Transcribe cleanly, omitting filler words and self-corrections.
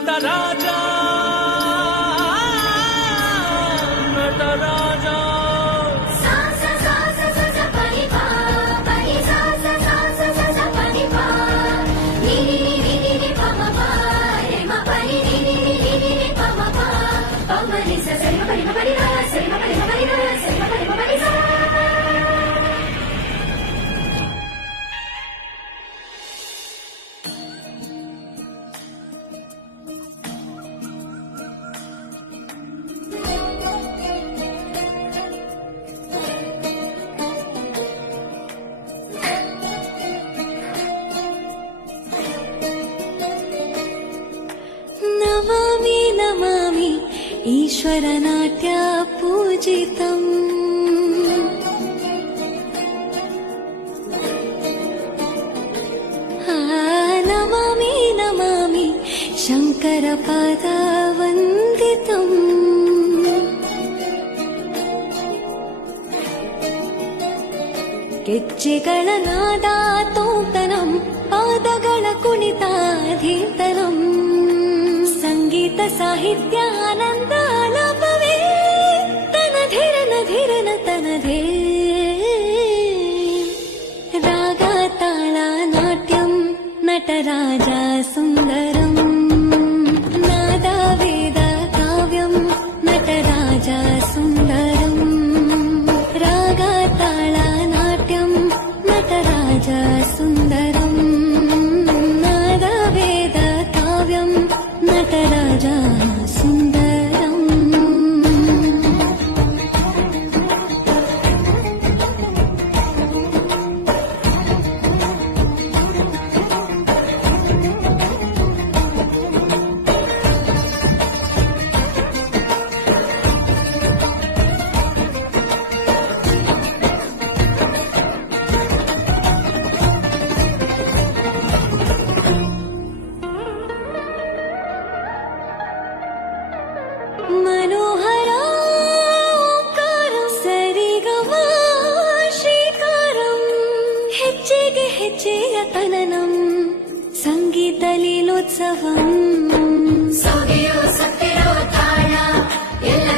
ನಟರಾಜ ನಟರಾಜ नमामि नमामि ईश्वरनाट्य पूजितम् नमामि नमामि शङ्करपादवन्दितम् ಗೆಜ್ಜೆಗಳ ನಾದ ತೋಂತನಂ ಪಾದಗಳ ಕುಣಿತಾಧೀತನಂ ಸಂಗೀತ ಸಾಹಿತ್ಯ ಆನಂದ ಆಲಾಪವೇ ತನಧಿರನ ಧಿರನ ತನಧೇ ರಾಗ ತಾಳ ನಾಟ್ಯಂ ನಟರಾಜ ಸುಂದರಂ ನಾದ ವೇದ ಕಾವ್ಯಂ ನಟರಾಜ ಸುಂದರಂ ರಾಗ ತಾಳ ನಾಟ್ಯಂ ನಟರಾಜ ಸುಂದರಂ ನಾದ ವೇದ ಕಾವ್ಯಂ ನಟರಾಜ ಸುಂದರಂ मनोहर ओंकारं सरिगमा श्रीकारं ಹೆಜ್ಜೆಗೆ ಹೆಜ್ಜೆಯ ತನನಂ ಸಂಗೀತ ಲೀಲೋತ್ಸವಂ ಸೊಗೆಯೋ ಸತ್ತೆರೋ ತಾಳ ಎಲ್ಲ